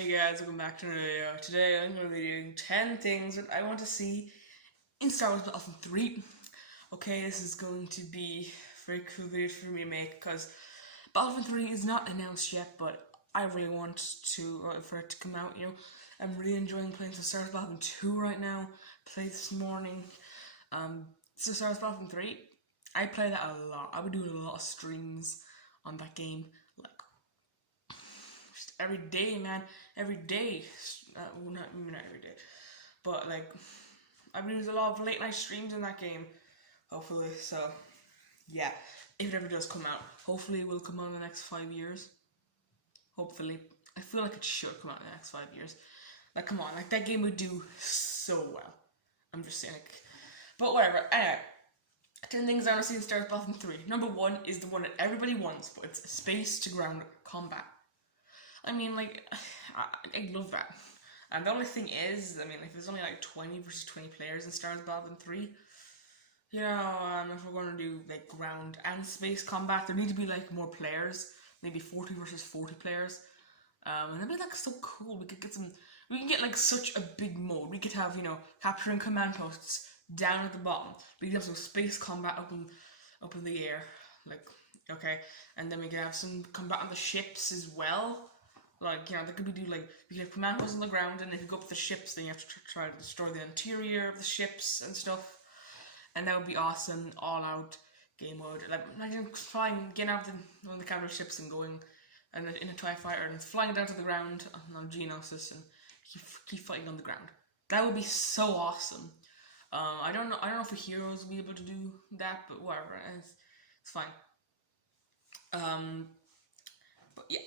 Hey guys, welcome back to another video. Today I'm going to be doing 10 things that I want to see in Star Wars Battlefront 3. Okay, this is going to be a very cool video for me to make because Battlefront 3 is not announced yet, but I really want for it to come out, I'm really enjoying playing some Star Wars Battlefront 2 right now. Played this morning. So Star Wars Battlefront 3, I play that a lot. I would do a lot of streams on that game, like every day, man. Every day. Well, not every day, but like I've been doing a lot of late night streams in that game. Hopefully, so yeah. If it ever does come out, hopefully it will come out in the next 5 years. Hopefully, I feel like it should come out in the next 5 years. Like, come on, like that game would do so well. I'm just saying, like, but whatever. Anyway, 10 things I want to see in Star Wars Battlefront 3. Number 1 is the one that everybody wants, but it's space to ground combat. I mean, like, I love that. And the only thing is, I mean, if there's only like 20 versus 20 players in Star Wars Battlefront 3, if we're going to do like ground and space combat, there need to be like more players, maybe 40 versus 40 players. And that'd be like so cool. We can get like such a big mode. We could have, capturing command posts down at the bottom. We could have some space combat up in the air, like, okay, and then we could have some combat on the ships as well. Like, that could be you could have command posts on the ground, and if you go up the ships, then you have to try to destroy the interior of the ships and stuff. And that would be awesome, all out game mode. Like, imagine flying, getting out of one of the cavalry ships and going in a TIE fighter, and it's flying down to the ground on Geonosis and keep fighting on the ground. That would be so awesome. I don't know if the heroes will be able to do that, but whatever, it's fine. But yeah.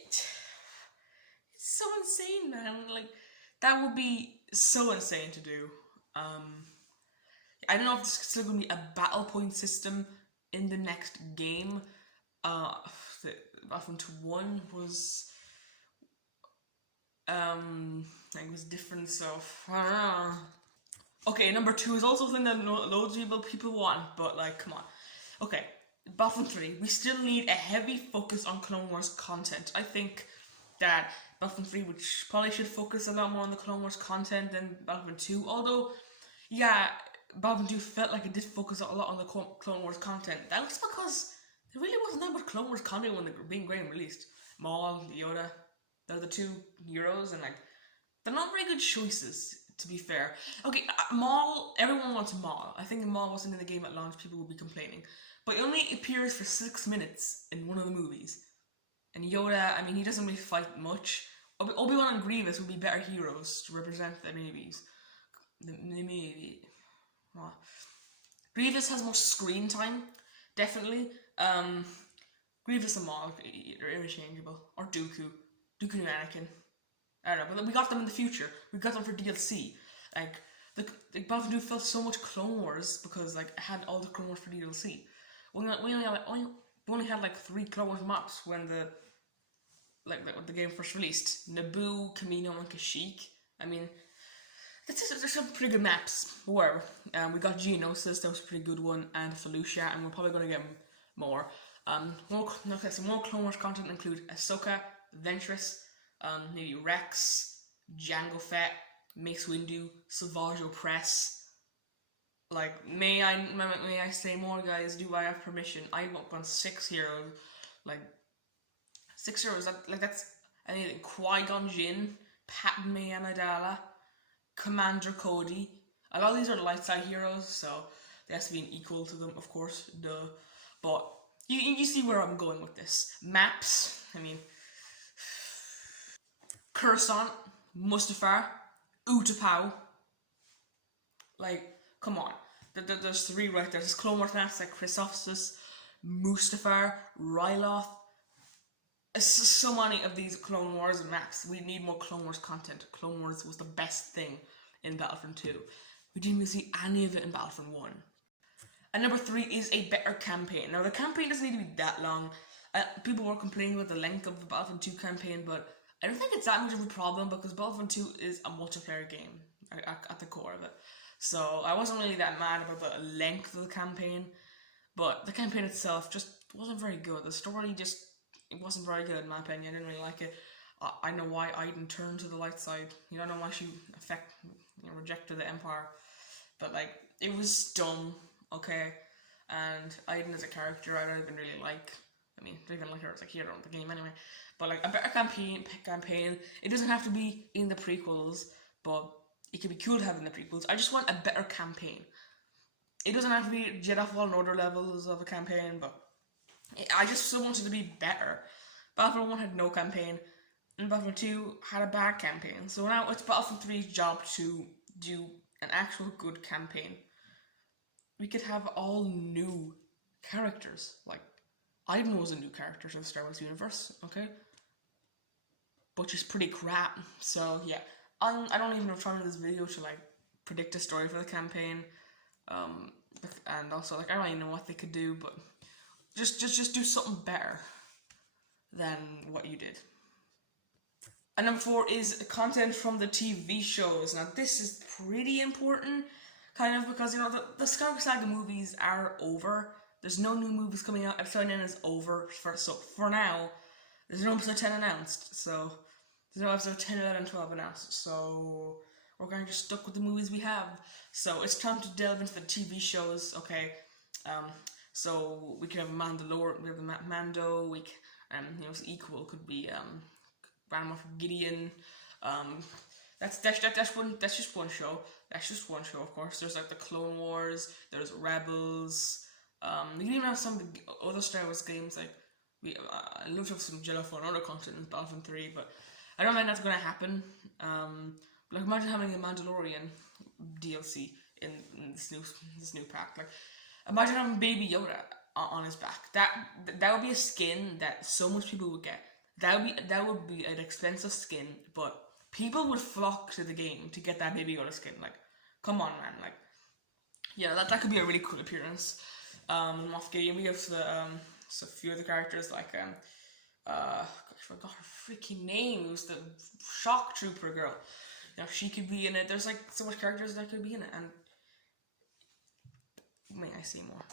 So insane, man. Like, that would be so insane to do. I don't know if there's still going to be a battle point system in the next game. The Battlefront 1 was it was different, so I don't know. Okay, number 2 is also a thing that loads of people want, but like, come on. Okay, Battlefront 3, we still need a heavy focus on Clone Wars content. I think that Battlefront 3 probably should focus a lot more on the Clone Wars content than Battlefront 2, although, yeah, Battlefront 2 felt like it did focus a lot on the Clone Wars content. That was because there really wasn't that much Clone Wars content when they were being released. Maul, Yoda, they're the two heroes, and like, they're not very good choices, to be fair. Okay, Maul, everyone wants Maul. I think if Maul wasn't in the game at launch, people would be complaining. But he only appears for 6 minutes in one of the movies. And Yoda, I mean, he doesn't really fight much. Obi-Wan and Grievous would be better heroes to represent the maybes. Grievous has more screen time, definitely. Grievous and Maul are interchangeable. Or Dooku and Anakin. I don't know, but we got them in the future. We got them for DLC. Like, the Battlefront 2 felt so much Clone Wars because like it had all the Clone Wars for DLC. We only had like 3 Clone Wars maps when the game first released. Naboo, Kamino, and Kashyyyk. I mean, there's some pretty good maps. Whatever. We got Geonosis, that was a pretty good one, and Felucia, and we're probably going to get more. More Clone Wars content include Ahsoka, Ventress, maybe Rex, Jango Fett, Mace Windu, Savage Opress. Like, may I say more, guys? Do I have permission? I want 6 heroes. Like, 6 heroes. That's anything. Qui-Gon Jinn, Padme Amidala, Commander Cody. A lot of these are light side heroes, so there has to be an equal to them, of course. Duh. But you see where I'm going with this. Maps. I mean, Coruscant, Mustafar, Utapau. Like, come on. There's 3 right there. There's Clone Wars maps like Chrysophsis, Mustafar, Ryloth. So many of these Clone Wars maps. We need more Clone Wars content. Clone Wars was the best thing in Battlefront 2. We didn't even see any of it in Battlefront 1. And number 3 is a better campaign. Now, the campaign doesn't need to be that long. People were complaining about the length of the Battlefront 2 campaign, but I don't think it's that much of a problem because Battlefront 2 is a multiplayer game at the core of it. So I wasn't really that mad about the length of the campaign, but the campaign itself just wasn't very good. The story it wasn't very good in my opinion. I didn't really like it. I know why Aiden turned to the light side. You don't know why she rejected the Empire. But like, it was dumb, okay? And Aiden as a character, I don't even really like. I mean, I don't even like her as a hero in the game anyway. But like, a better campaign. It doesn't have to be in the prequels, but it could be cool to have in the prequels. I just want a better campaign. It doesn't have to be Jedi Fallen Order levels of a campaign, but I just still wanted to be better. Battlefront 1 had no campaign, and Battlefront 2 had a bad campaign. So now it's Battlefront 3's job to do an actual good campaign. We could have all new characters. Like, Aiden was a new character to the Star Wars universe, okay? But she's pretty crap. So yeah, I don't even have time in this video to like predict a story for the campaign. And also, like, I don't even know what they could do, but just do something better than what you did. And number 4 is content from the TV shows. Now, this is pretty important, kind of, because, you know, the Skywalker Saga movies are over. There's no new movies coming out. Episode 9 is over. So, for now, there's no episode 10 announced. So, there's no episode 10, 11, 12 announced. So, we're kind of just stuck with the movies we have. So, it's time to delve into the TV shows, okay? So, we could have Mandalore, we have the Mando, you know, it's equal, could be, Grand Moff Gideon. That's just one show. That's just one show, of course. There's like the Clone Wars. There's Rebels. You can even have some other Star Wars games. Like I love to have some Jedi Fallen Order content in Battlefront 3, but I don't think that's gonna happen. Like imagine having a Mandalorian DLC in this new pack. Like imagine having Baby Yoda on his back. That would be a skin that so much people would get. That would be an expensive skin, but people would flock to the game to get that Baby Yoda skin. Like, come on, man. Like, yeah, that could be a really cool appearance. Moff Gideon, we have a few other characters like I forgot her freaking name. It was the shock trooper girl. You know, she could be in it. There's like so much characters that could be in it, and may I see more?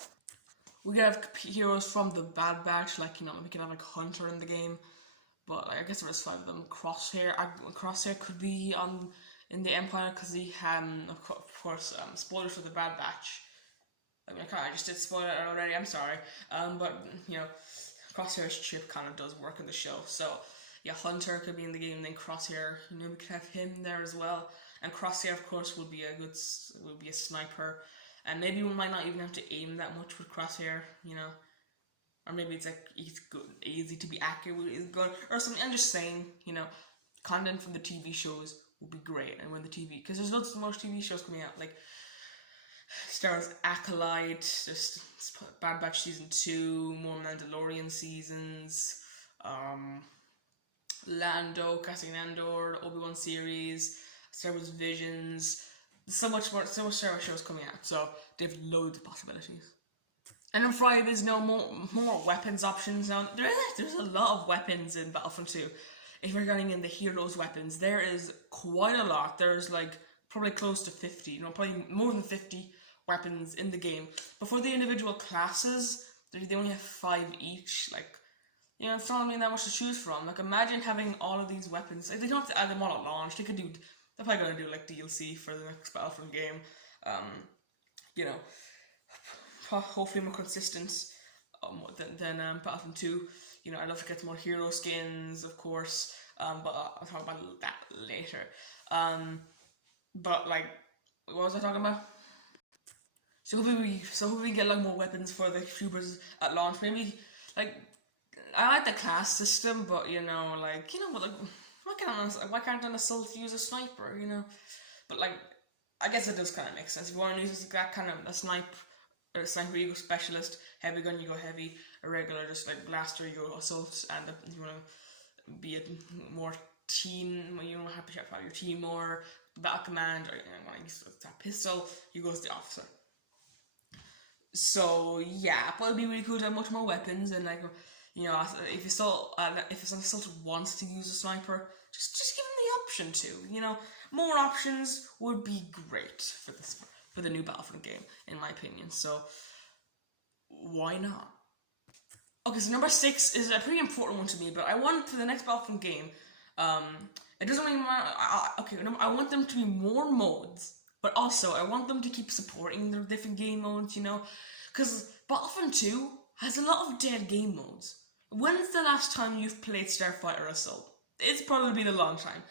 We could have heroes from the Bad Batch, like, you know, we could have like Hunter in the game. But like, I guess there was 5 of them. Crosshair could be in the Empire because he of course, spoilers for the Bad Batch. I mean, I just did spoil it already. I'm sorry. But you know, Crosshair's chip kind of does work in the show. So yeah, Hunter could be in the game. And then Crosshair, you know, we could have him there as well. And Crosshair, of course, will be a sniper. And maybe we might not even have to aim that much with Crosshair. You know. Or maybe it's like easy to be accurate with his gun or something. I'm just saying, you know, content from the TV shows would be great. And when the TV, because there's lots of more TV shows coming out, like Star Wars Acolyte, just Bad Batch Season 2, more Mandalorian seasons, Lando, Cassian Andor, the Obi-Wan series, Star Wars Visions, so much Star Wars shows coming out. So they have loads of possibilities. And on Friday, there's no more weapons options now. There's a lot of weapons in Battlefront 2. If you're getting in the heroes' weapons, there is quite a lot. There's like probably close to 50, you know, probably more than 50 weapons in the game. But for the individual classes, they only have 5 each. Like, you know, it's not really that much to choose from. Like, imagine having all of these weapons. Like, they don't have to add them all at launch. They're probably gonna do like DLC for the next Battlefront game. You know. Hopefully more consistent than Battlefront 2. You know, I'd love to get more hero skins, of course, but I'll talk about that later. But like, what was I talking about? So hopefully we get like more weapons for the troopers at launch. Maybe like, I like the class system, but you know, like, you know, but like, why can't an assault use a sniper? You know, but like, I guess it does kind of make sense. If you want to use that kind of a sniper, you go specialist, heavy gun you go heavy, a regular just like blaster you go assault, and you want to be a more team, you don't have to shout out your team more, battle command, or you want to use that pistol, you go as the officer. So yeah, but it'd be really cool to have much more weapons, and like, you know, if an assault wants to use a sniper, just give them the option to, you know, more options would be great for the new Battlefront game, in my opinion. So why not? Okay, so number 6 is a pretty important one to me, but I want for the next Battlefront game, It doesn't really matter. Okay, I want them to be more modes, but also I want them to keep supporting their different game modes, you know? Because Battlefront 2 has a lot of dead game modes. When's the last time you've played Starfighter Assault? It's probably been a long time.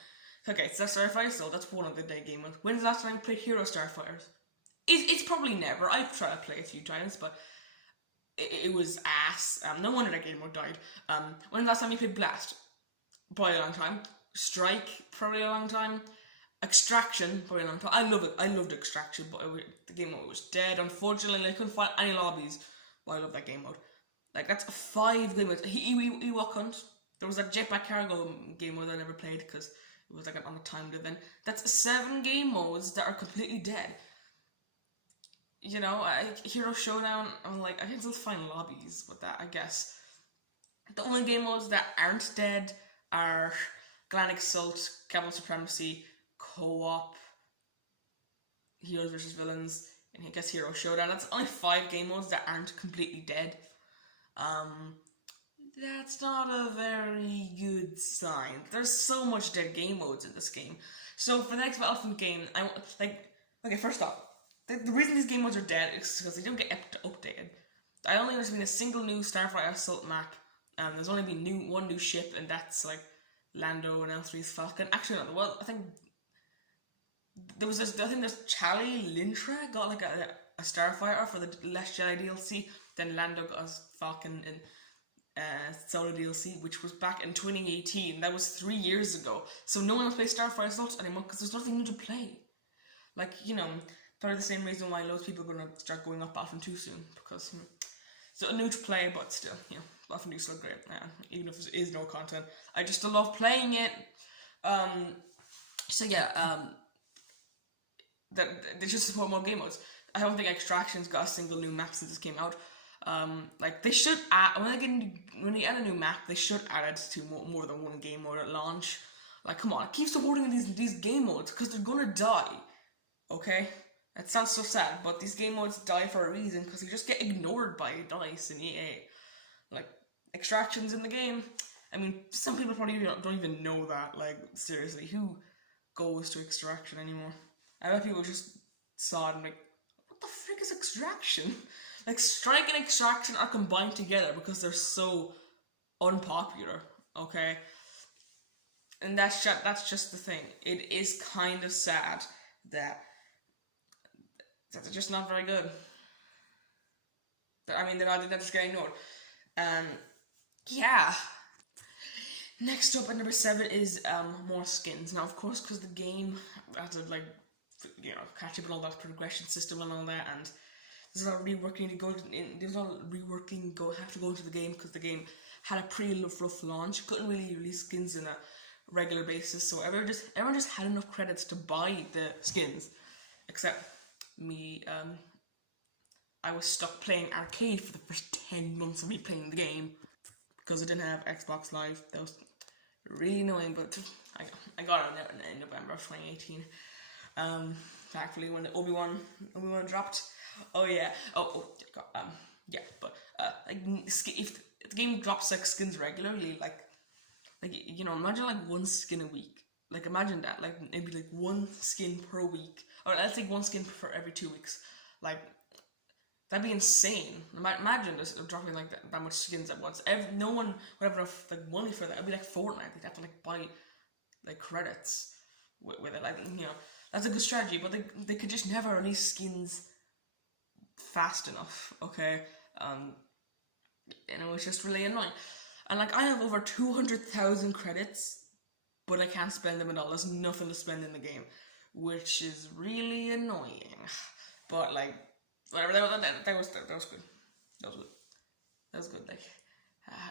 Okay, so that's Starfighter Assault, that's one of the dead game modes. When's the last time you played Hero Starfighters? It's probably never. I've tried to play a few times, but it was ass. No wonder that game mode died. When's the last time you played Blast? Probably a long time. Strike, probably a long time. Extraction, probably a long time. I love it. I loved Extraction, but the game mode was dead. Unfortunately, I couldn't find any lobbies. But I love that game mode. Like, that's 5 game modes. Ewok Hunt. There was that Jetpack Cargo game mode I never played because it was like on a timed event. That's 7 game modes that are completely dead. You know, Hero Showdown, I'm like, I can still find lobbies with that, I guess. The only game modes that aren't dead are Galactic Assault, Capital Supremacy, Co-op, Heroes vs. Villains, and I guess Hero Showdown. That's only 5 game modes that aren't completely dead. That's not a very good sign. There's so much dead game modes in this game. So for the next Battlefront game, okay, first off, the reason these game modes are dead is because they don't get updated. I don't think there's been a single new Starfighter Assault map. There's only been one new ship, and that's like Lando and L3's Falcon. Actually, not well. I think there was this. I think there's Charlie Lintra got like a Starfighter for the Last Jedi DLC. Then Lando got a Falcon in Solo DLC, which was back in 2018. That was 3 years ago. So no one will play Starfighter Assault anymore because there's nothing new to play. Like, you know, probably the same reason why loads of people are going to start going up Battlefront 2 soon, because so new to play, but still, you know, Battlefront 2 is still great, even if there is no content. I just still love playing it. So yeah, they should support more game modes. I don't think Extraction's got a single new map since this came out. Like they should add when they add a new map, they should add it to more than one game mode at launch. Like, come on, keep supporting these game modes because they're gonna die. Okay, that sounds so sad, but these game modes die for a reason because they just get ignored by DICE and EA. Like, Extraction's in the game. I mean, some people probably don't even know that. Like, seriously, who goes to Extraction anymore? I bet people just saw it and like, what the frick is Extraction? Like, Strike and Extraction are combined together because they're so unpopular, okay? And that's just the thing. It is kind of sad that they're just not very good. I mean, they're just getting ignored. Yeah. Next up at number 7 is more skins. Now, of course, because the game has to, like, you know, catch up on all that progression system and all that, and there's a lot of reworking have to go into the game because the game had a pretty rough launch. Couldn't really release skins in a regular basis, so everyone just had enough credits to buy the skins, except me. I was stuck playing arcade for the first 10 months of me playing the game because I didn't have Xbox Live. That was really annoying, but I got it in November of 2018. Thankfully, when the Obi-Wan dropped. Oh yeah. Yeah. But if the game drops like skins regularly, like you know, imagine like one skin a week. Like, imagine that. Like, maybe like one skin per week, or let's say one skin for every 2 weeks. Like, that'd be insane. Imagine this dropping like that much skins at once. No one would have enough like money for that. It'd be like Fortnite. They'd have to like buy like credits with it. Like, you know, that's a good strategy. But they could just never release skins fast enough. Okay, and it was just really annoying. And like, I have over 200,000 credits, but I can't spend them at all. There's nothing to spend in the game, which is really annoying. But like, whatever, that was good. That was good. Like,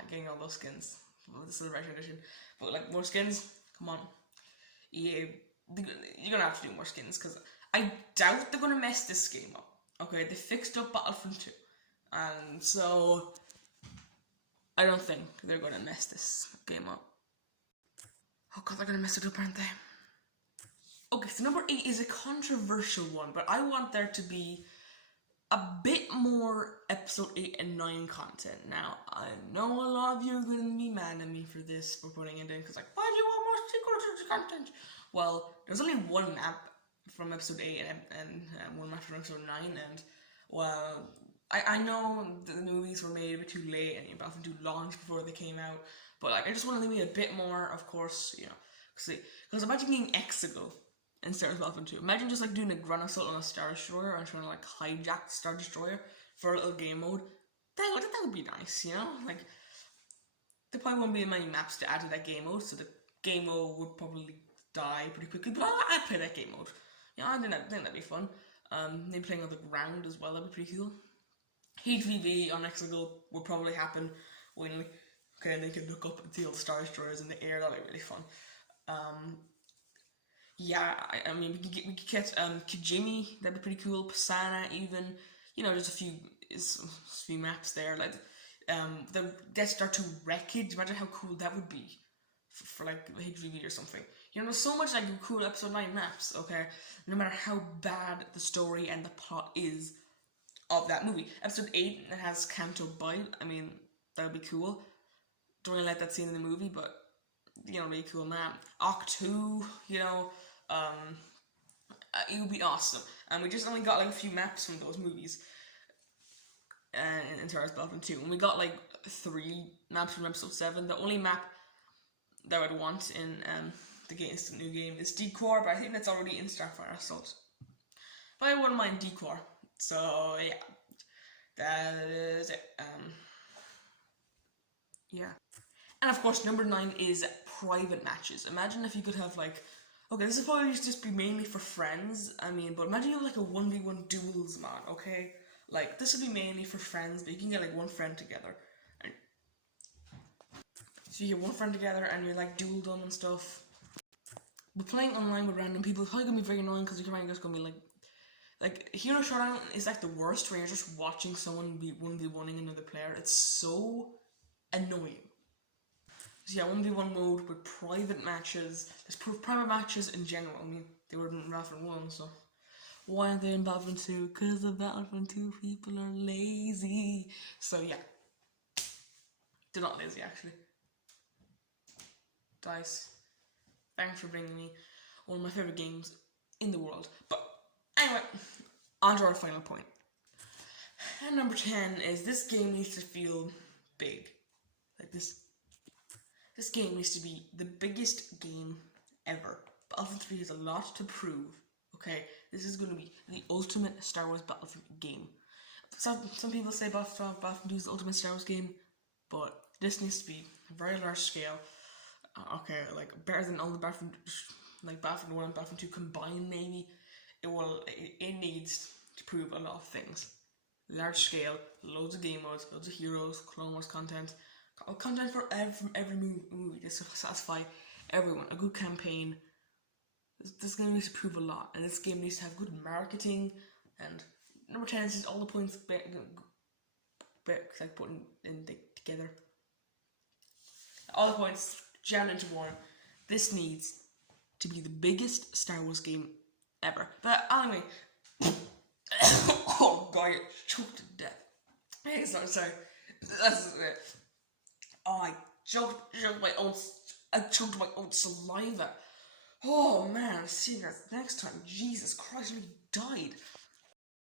getting all those skins for the Celebration Edition. But like, more skins, come on, EA, you're gonna have to do more skins because I doubt they're gonna mess this game up. Okay, they fixed up Battlefront 2, and so I don't think they're gonna mess this game up. Oh god, they're gonna mess it up, aren't they? Okay, so number 8 is a controversial one, but I want there to be a bit more episode 8 and 9 content. Now, I know a lot of you are gonna be mad at me for this, for putting it in, because like, why do you want more secret content. Well, there's only one map from episode 8 and one map from episode 9, and well, I know the movies were made a bit too late and Battlefront 2 launched before they came out, but like I just wanted to be a bit more, of course, because imagine getting Exegol in Star Wars Battlefront 2. Imagine just like doing a Grand Assault on a Star Destroyer and trying to like hijack the Star Destroyer for a little game mode. That would be nice, like there probably won't be many maps to add to that game mode, so the game mode would probably die pretty quickly, but I'd play that game mode. I think that'd be fun. Maybe playing on the ground as well, that'd be pretty cool. HVV on Exegol would probably happen when they can look up and see all the Star Destroyers in the air. That'd be really fun. I mean, we could get Kijimi. That'd be pretty cool. Pisana, even. Just a few maps there. Like the Death Star 2 Wreckage. Imagine how cool that would be for like HVV or something. There's so much like cool episode 9 maps. Okay, no matter how bad the story and the plot is of that movie. Episode 8 it has Canto Bight. I mean, that would be cool. Don't really like that scene in the movie, but really cool map. Oct 2, it would be awesome. And we just only got like a few maps from those movies in Star Wars Battlefront 2. And we got like 3 maps from episode 7. The only map that I would want in the new game is Decor, but I think that's already in Starfire Assault. But I wouldn't mind Decor. So yeah, that is it. And of course, number 9 is private matches. Imagine if you could have like, okay, this is probably just be mainly for friends. I mean, but imagine you have like a 1v1 duels mod. Okay, like this would be mainly for friends, but you can get like one friend together. So you get one friend together and you're like duel them and stuff. But playing online with random people is probably gonna be very annoying because you're just gonna be like Hero Showdown is like the worst when you're just watching someone be 1v1ing another player. It's so annoying. So yeah, 1v1 mode with private matches. There's private matches in general. I mean, they were in Battlefront 1, so why aren't they in Battlefront 2? Because the Battlefront 2 people are lazy. So yeah, they're not lazy actually. Dice, thanks for bringing me one of my favorite games in the world. But anyway, on to our final point. And number 10 is this game needs to feel big. Like this game needs to be the biggest game ever. Battlefront 3 has a lot to prove. Okay, this is going to be the ultimate Star Wars Battlefront game. Some people say Battlefront 2 is the ultimate Star Wars game, but this needs to be a very large scale. Okay, like better than all the Battlefront 1 and Battlefront 2 combined, maybe. It needs to prove a lot of things. Large scale, loads of game modes, loads of heroes, Clone Wars content from every movie to satisfy everyone. A good campaign. This game needs to prove a lot, and this game needs to have good marketing. And number 10 is just all the points like putting together. All the points jammed into one. This needs to be the biggest Star Wars game ever. But anyway, oh god, I choked to death. Hey, sorry. That's it. Oh, I choked my own saliva. Oh man, see you guys next time. Jesus Christ, I nearly died.